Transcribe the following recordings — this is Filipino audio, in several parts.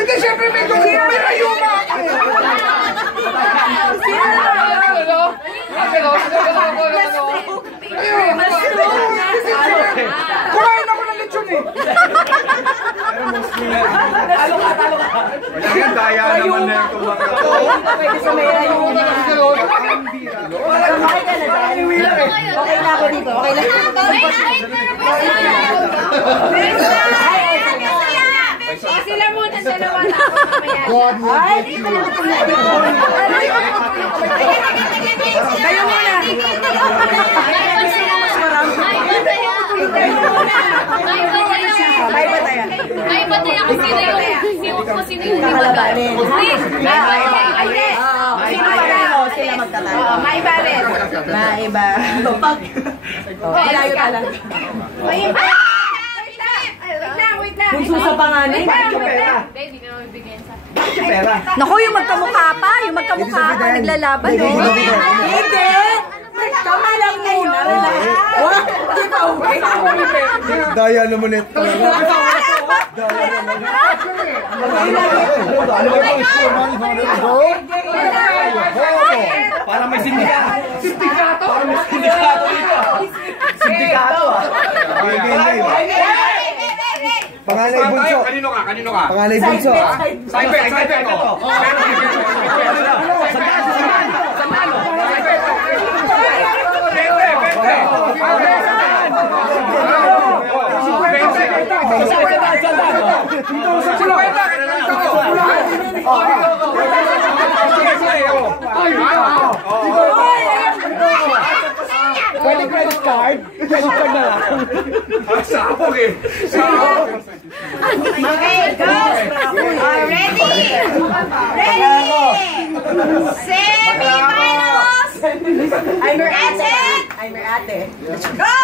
Hindi, siyempre may gawin. May rayuma. Kumain ako ng lechon eh. Talo ka. Wala yan, daya naman na yung tumakot. Pwede sa may rayuma. Okay na ako dito. Okay na. Sila muna, dalawa na ako mamaya. Ay, dito na ito na. Kayo muna. May batayan. May batayan kung sino yung kakalabanin. Sino pala? Sila magtatalo. May iba rin. Maiba. Malayo pala. Wait lang. Kung susa pa nga na. Hindi na mabibigyan sa... Naku, yung magkamukha pa. Yung magkamukha pa. Naglalaban, no? Hindi! Tama lang muna. Hindi pa okay. Daya naman ito. Para may sindikato. Para may sindikato dito. Sindikato ah. Panganay bunso. Kanino ka? Panganay bunso. Cyber ko. Pwede credit card? Credit card na lang. Sabog eh. Okay, go! Ready? Semi-finals! I'm your ate. I'm your ate. Go!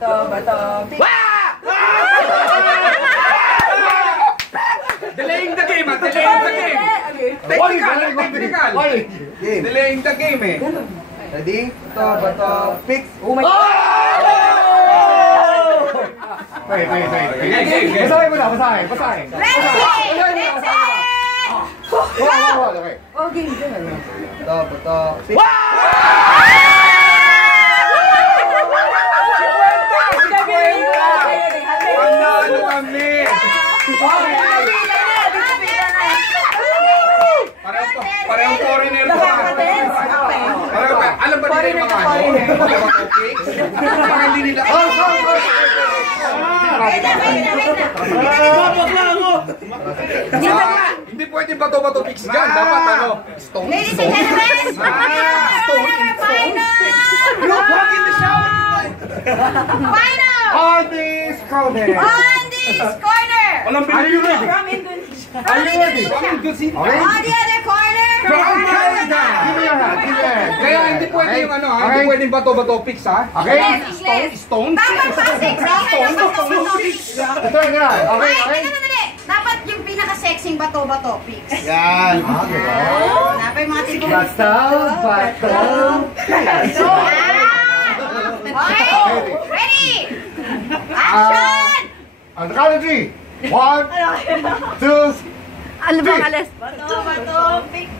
Bato. Delaying the game. Technical. Delaying the game eh. Ready? Bato, fix. Oh my God! Basahin mo na, basahin. Ready? Okay, Bato, fix. Panalo kami. Parehong foreigner ko. Alam ba nila yung mga cupcakes? Parang hindi nila. Hindi pwede bato-bato fix dyan. Dapat ano? Stone. Ladies and gentlemen, final! On this corner. On this corner! Walang Are you ready? From Indonesia. From Indonesia. Okay. On the other corner, From Canada. Give me your hand. Kaya hindi pwede yung ano ha? Hindi pwede bato-bato fix ha? Okay. Stone? dapat pa sexy. Ito nga. Okay. Dali. Dapat yung pinaka-sexing bato-bato fix. Yan. Dapat yung mga tipong... Bato. Okay, ready? Action! On the count of 3. 1, 2, Ano bang alas? Bato-bato fix.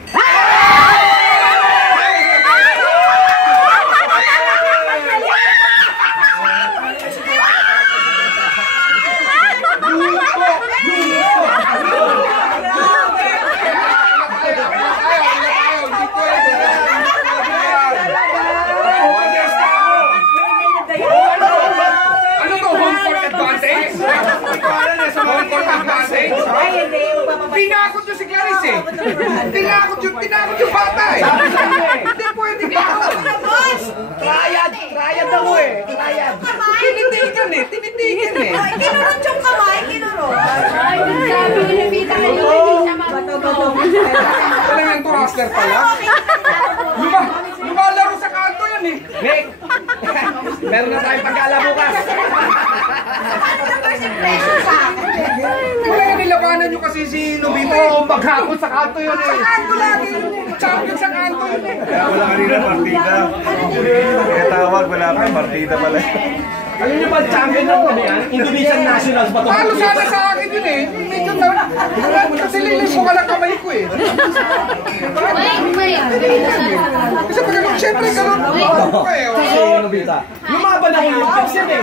Tinakot nyo si Clarice eh. Tinakot yung bata eh. Hindi pwede ka. Triad ako eh. Triad. Tinitigan eh. Kinurot yung kamay, kinurot. Sabi ni Levita na yung hindi siya marunong. Talagang to hustler pala. Lumalaro sa kanto yan eh. Nick, meron na tayong pagkala bukas. Ano na first impression sa akin? Pinaglabanan nyo kasi si Nobito. Oo, maghapon sa kanto yun Sa eh. kanto lagi yun. Champion sa kanto yun eh. Kaya wala kanina partida. Kaya tawag, wala pa partida pala. Alam niyo ba, champion ng ano yan? Indonesian Nationals ba ito? Palo sana sa akin yun eh. Medyo na. Kasi lilis ko ka ng kamay ko eh. Kasi pag ano, syempre ganun. Nobita. Lumaban ako yung Olympics yan eh.